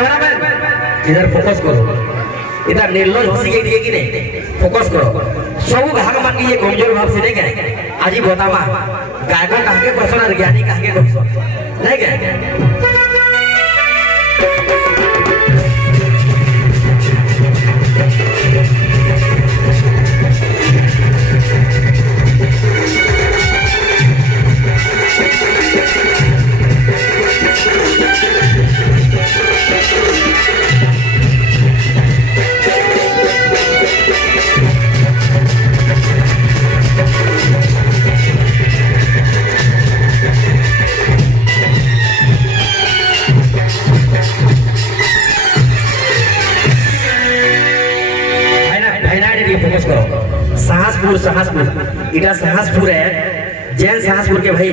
Cameraman इधर focus करो, इधर निर्लज हंसी के दिए कि नहीं, फोकस करो। सब घाग मान के ये कमजोर भाव से नहीं गए आज ही बतामा गायक काहे क्वेश्चन और ज्ञानी काहे क्वेश्चन नहीं गए। साहसपुर इटा साहसपुर है जैन साहसपुर के भाई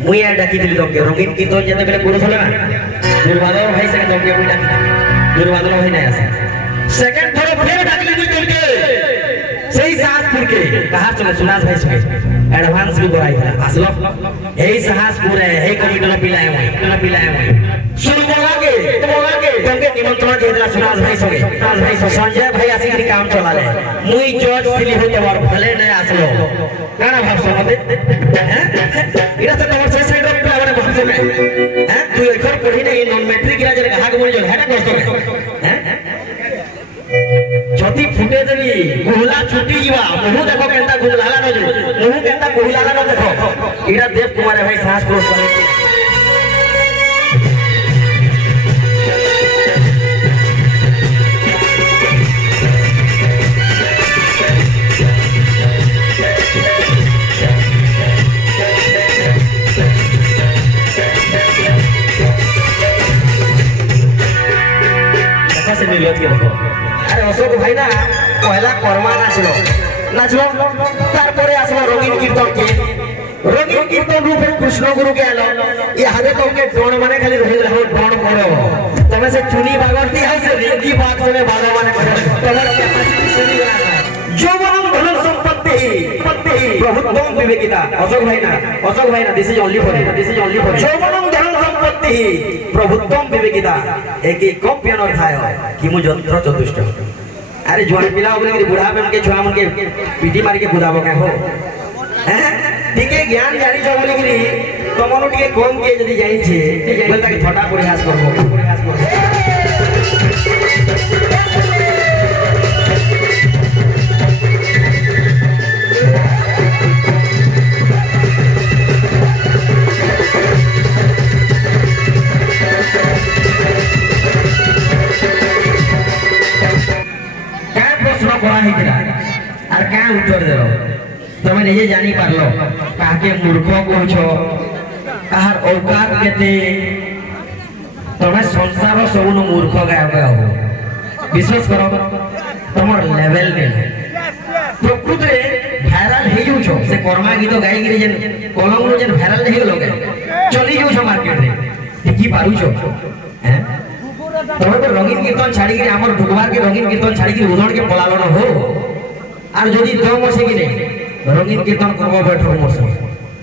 मुई या डाकी दिली तो के रंगीन की तो जते बेले पुरुष होला ना दुर्वादल भाई से तो के मुई डाकी दुर्वादल भाई नहीं आसे सेकंड थोड़े फिर डाकी दी तो के सही साहसपुर के कहा चले सुनास भाई से एडवांस भी बोलाई है असलो यही साहसपुर है यही कमिटला पिलाए हुए सुनबोगा के तुमके निमंत्रण के सुनास भाई संजय भाई आसी के काम चला ले मुई जज सिली होते और भले नहीं आसलो काना भाव समते हैं इरा से तमर से साइड पे आवरे भाव से हैं तू एकर पढ़ी नहीं नॉन मैट्रिक इरा जरे हाग मोई जो हेड करतो हैं छती फुटे देली गुहला छुटी जीवा मुहु देखो केंता गुहलाला न जो मुहु केंता गुहलाला न देखो इरा देव कुमार भाई साहस को अरे अशोक भाई ना पहला कर्मा नाचलो तारपरे आसलो रंगीन कीर्तन रूप कृष्ण गुरु के आलो ये हादे तो के डोन माने खाली रही रहो डोन पड़ो तमे से चुनी भागवती है से रेगी बात में बाबा माने तमर कैपेसिटी सुनी जौवनम धन संपत्ति प्रभुत्वम विवेकिता अशोक भाई ना दिस इज ओनली फॉर जौवनम धन संपत्ति प्रभुत्वम विवेकिता एक कॉम्पियन अर्थ है कि मु जंत्र चतुष्ट अरे जुआन पिला बोले बुढ़ा बन के छुआ मन के पीटी मार के बुदाबो के हो हैं ठीके ज्ञान जानी छ बोले कि तमनो ठीके कम के जदी जाई छे बोलता कि छोटा प्रयास करबो और क्या उत्तर देलो तुम नहीं जानी पारलो काके मूर्ख कहछो कहार औकात केते तुम संसार सबुन मूर्ख गायक हो विश्वास करो तुम लेवल ने प्रकृत रे वायरल हे जो से कर्मा गीत गाई गिरे जेन कलम रो जेन वायरल नहीं लोगे चली जो मार्केट रे देखि पारू छो हैं तुम तो रंगीन कीर्तन छाड़ी के हमर भगवान के रंगीन कीर्तन छाड़ी के उधर के पलालो न हो और जदी दम আছে कि नहीं रंगीन कीर्तन करबो बैठो मोस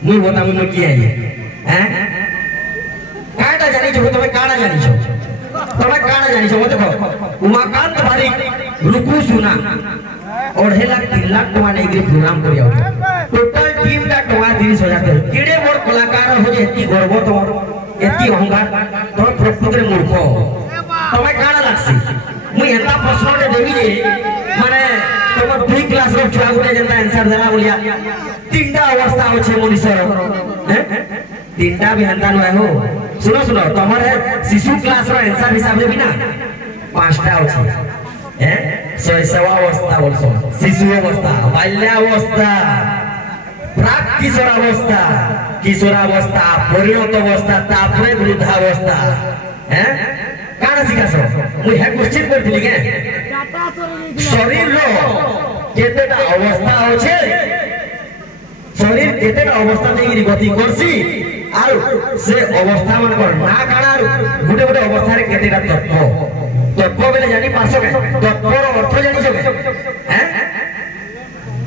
मुई बता मुई की आई हैं काटा जानी छो तमे काटा जानी छो मत देखो उमाकांत बारिक रुकू सुना और 3 लाख टका नहीं के प्रोग्राम करियो टोटल टीम का टका 30,000 केड़े मोर कलाकार हो जे एती गर्व तो एती अहंकार तो प्रकृति मूर्ख तमे काना लागसी मुई एता प्रश्न ने देबी जे माने तमर 2 क्लास रो छुआ गुटे जेंता आंसर देला बोलिया तीनटा अवस्था होछे मनुष्यर हैं तीनटा भी हंता न हो सुनो तमर शिशु क्लास रो आंसर हिसाब ले बिना 5टा होछे हैं शैशव अवस्था बोलसो शिशु अवस्था बाल्यावस्था प्राक किशोरावस्था परिणत अवस्था तापरे वृद्धावस्था हैं काना सिखासो मु हे क्वेश्चन करथिली के शरीर रो केतेटा अवस्था होछे शरीर केतेटा अवस्था देगिरी गति करसी आर से अवस्था मन पर ना काना गुटे गुटे अवस्था रे केतेटा तत्व बेले जानी पासो के तत्वर अर्थ जानी छके हैं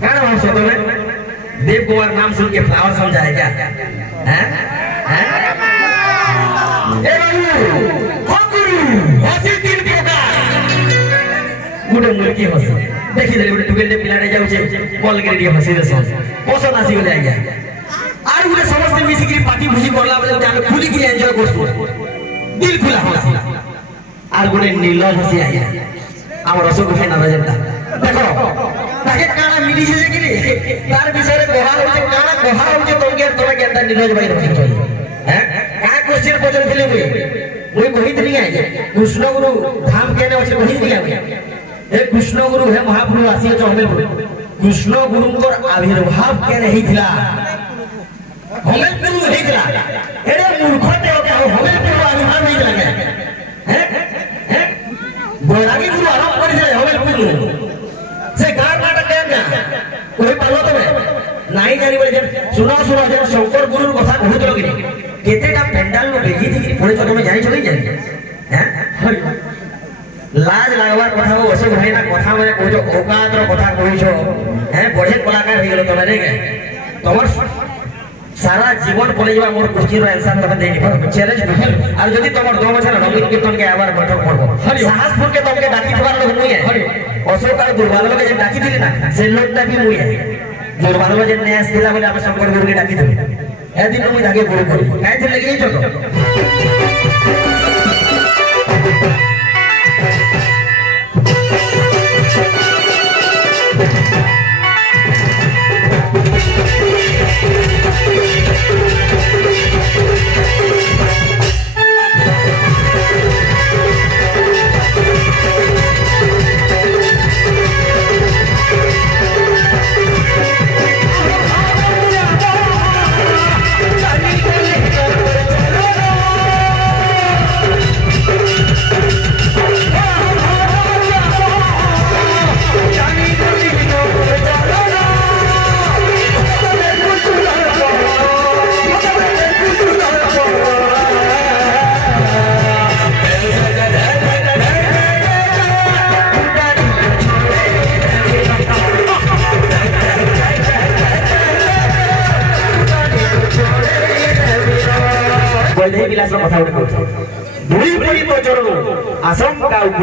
काना भाषा तो देव कुमार नाम सुन के फ्लावर समझाए क्या हैं हैं ए बाबू गोटे मुर्गी हसी देखी दे गोटे टुकेल पिलाटे जाउछे कॉल करे डी हसी दे पसंद आसी गले आज्ञा आर गोटे समस्त मिसी के पार्टी भुजी करला बेले हम खुली के एन्जॉय करसु दिल खुला हसी आर गोटे नीलज हसी आज्ञा हमर अशोक भाई ना जेता देखो ताके काना मिली जे कि तार विषय रे कहा होते काना कहा होते तुमके तमे केनता नीलज भाई रखि हैं का क्वेश्चन पजल थिले मुई कहित नहीं आए कृष्ण गुरु धाम केने अछि कहित नहीं आए ए कृष्ण गुरु हे महाप्रभु आसी छ हमेलपुर कृष्ण गुरु को आविर्भाव केने हिथिला हमेलपुर हिथिला एरे मूर्खते हो क्या हमेलपुर आविर्भाव नहीं लगे हैं गोरागी गुरु आरंभ कर जाए हमेलपुर से गार नाटक केना कोई पालो तमे नाही जानी बोले सुनो सुनो जे शंकर गुरु कथा बहुत लोग केतेटा पेंडाल नो बेगी थी पड़े तो तुम्हें जानी चली जाए हैं लाज लागवार कथा वो अशोक भाई ना कथा माने कहजो औकात रो कथा कहजो हैं बढ़े कलाकार हो गेलो तमे ने तमर सारा जीवन पले जबा मोर क्वेश्चन रो आंसर तमे देनी पर चैलेंज बिल्कुल और जदी तमर 2 बछर नवीन कीर्तन के आवार बैठक पड़बो साहसपुर के तमके डाकी थवार लोग मुई है अशोक और दुर्बाल लोग जे डाकी दिली ना से लोग ता भी मुई है दुर्बाल लोग जे न्यास दिला बोले आप शंकर गुरु के डाकी दिली ए दिन मुई धागे गुरु करी काहे थे लगी छ तो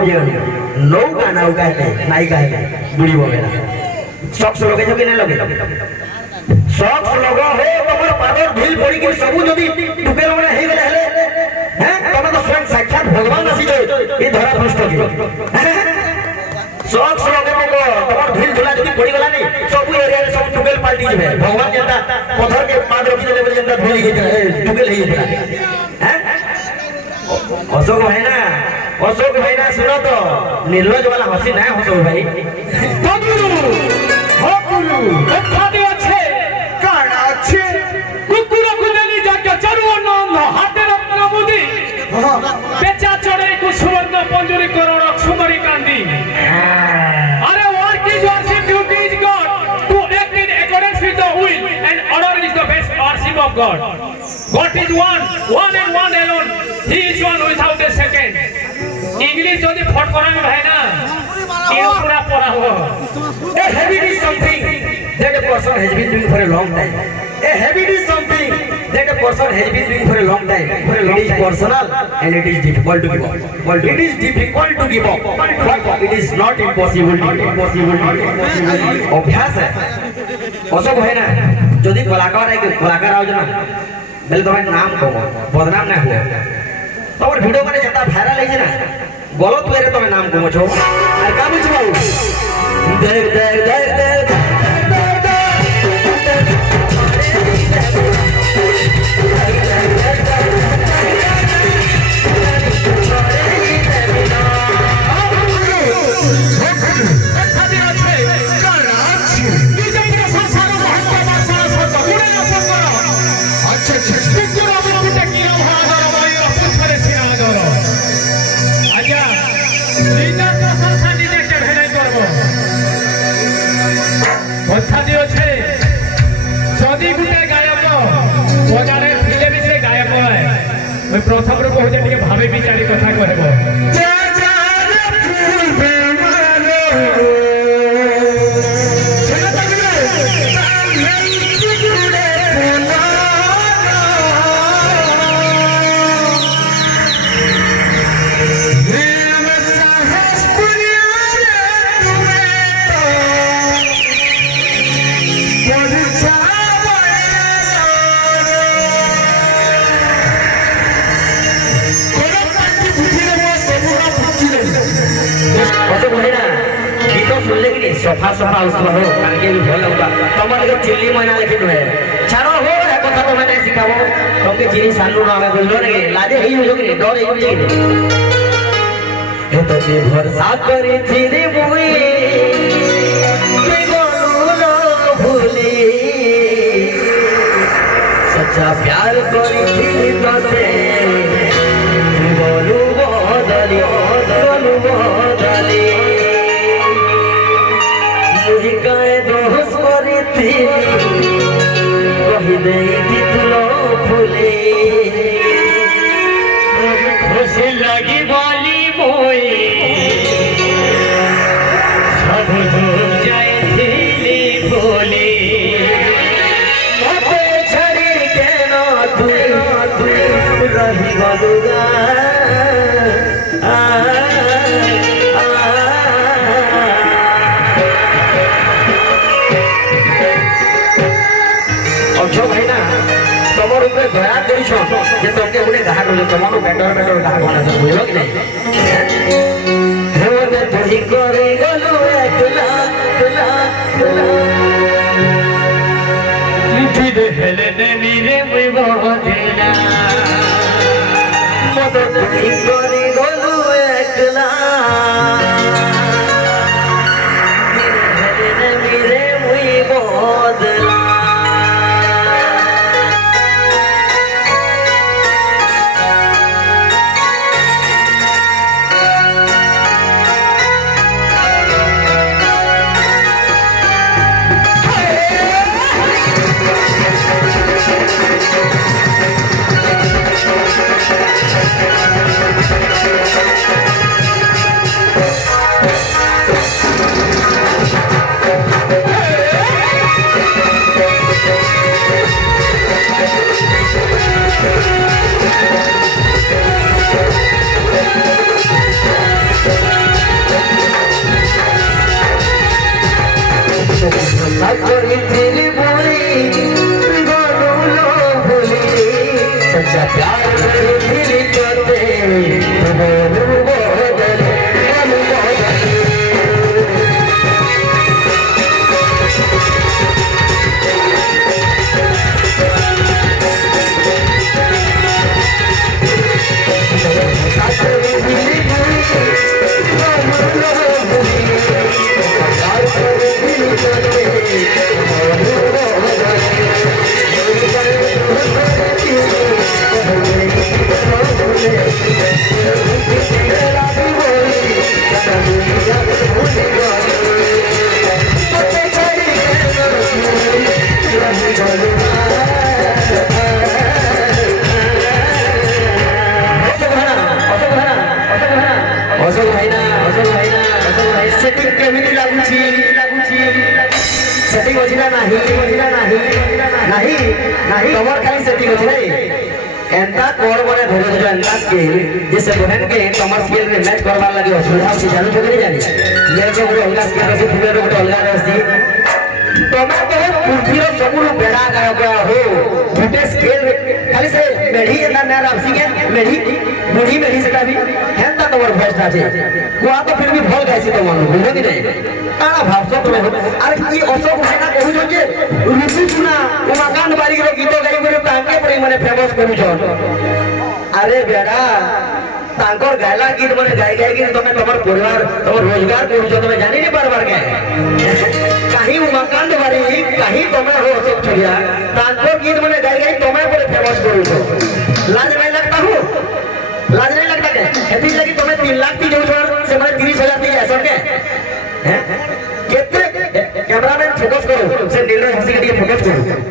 नौका नौका नायिका बुढ़ी बगेरा सॉक्स लगे जो कि नहीं लगे सॉक्स लगा हो तमर पादर ढील पड़ी कि सब जदी टुकेल माने हे गेले हेले हैं तमे तो स्वयं साक्षात भगवान आसी जो ई धरा पृष्ठ की सॉक्स लगे को तमर ढील धुला जदी पड़ी गला नहीं सब एरिया रे सब टुकेल पार्टी जेबे भगवान जेता पत्थर के पाद रखि देले बोले जेता धोली के टुकेल हे जेता हैं अशोक भाई ना सुनो तो निर्लज वाला हसी ना अशोक भाई गुरु खादी अच्छे काना अच्छे कुकुरा कुदेली जाके चरुओ नंद हाथे रत्न मुदी बेचा चढ़े को सुवर्ण पंजुरी करोड़ सुमरी कांदी अरे work is worship, duty is God. To act in accordance with the will and order is the best worship of God. God is one and one alone. He is one without a second. English যদি ফট করানো হয় না এর পুরা পড়া হলো A habit is something that a person has been doing for a long time. A habit is something that a person has been doing for a long time. It is personal and it is difficult to give up. It is difficult to give up, but it is not impossible. अभ्यास है अशोक भाई ना যদি कलाकार आओ ना बेले तुम्हारे नाम कहो बदनाम ना हो तमर वीडियो माने जता भाइरल है ना गलत वे रे तमे नाम कहो छो आर का बुझ बाबू देख देख देख देख सफा सफा उसको हो कानके भी भल लगबा तमर के चिल्ली मना लेकिन है छाड़ो हो ए कथा तो मैंने सिखाबो तुमके चिनी सानू ना हमें बुझलो रे लाजे ही हो कि डर ही हो कि ए तो दे भरोसा करी थी रे मुई तुई गनु न भूली सच्चा प्यार करी थी तोते गनु बदली मुझे काहे दोष करी थी कही नहीं थी तुलो फूले खुशी लगी बोली मोई सब झूम जाए थी बोली मते छड़ी के न तू रही गलुगा अच्छो भाई ना तमर ऊपर दया करी छो जे तमके उने गाहा कर तमरो बेटर गाहा बना छ बुझलो कि नहीं हे मते तुही करे गलु एकला तुला तुझ हेले ने मेरे मुई बहला मते तुही करे गलु एकला हेले ने मेरे मुई बदला करी तेरी बोली गनु न भूली सच्चा प्यार करी तेरी तोते गनु बदले सेटिंग होची ना नाही तमर खाली सेटिंग होची नाही एंता कोड बने धरे जो एंता स्केल जैसे बहन के तमर स्केल में मैच करवा लगे असुविधा से जानू तो नहीं जानी मेरे को वो अलग स्केल से पूरे को अलग रहती तमर तो पुरतीरो सबुरु बेड़ा गया हो फुटे स्केल खाली से मेढ़ी ना ना रापसी के मेढ़ी बूढ़ी मेढ़ी से भी एंता तमर भोज था जे कोआ तो फिर भी भोल कैसे तो मानो बुझो कि नहीं काना भावसो तो अरे ई अशोक सेना कहू जो जे ऋतु सुना उमाकांत बारी के गीत गाई बोले तांके पड़ी माने फेमस कहू जो अरे बेड़ा तांकर गायला गीत माने गाय कि तमे तमर परिवार तमर रोजगार कहू जो तमे जानि नहीं बार के कहीं उमाकांत बारी कहीं तमे हो अशोक छड़िया तांकर गीत माने गाय तमे पड़े फेमस कहू जो लाज नहीं लगता हो लाज नहीं लगता के हेती लगी तमे 3 लाख ती जो से माने 30,000 ती ऐसा के हैं कितने कैमरामैन फोकस करो से नील हंसी के लिए फोकस करो।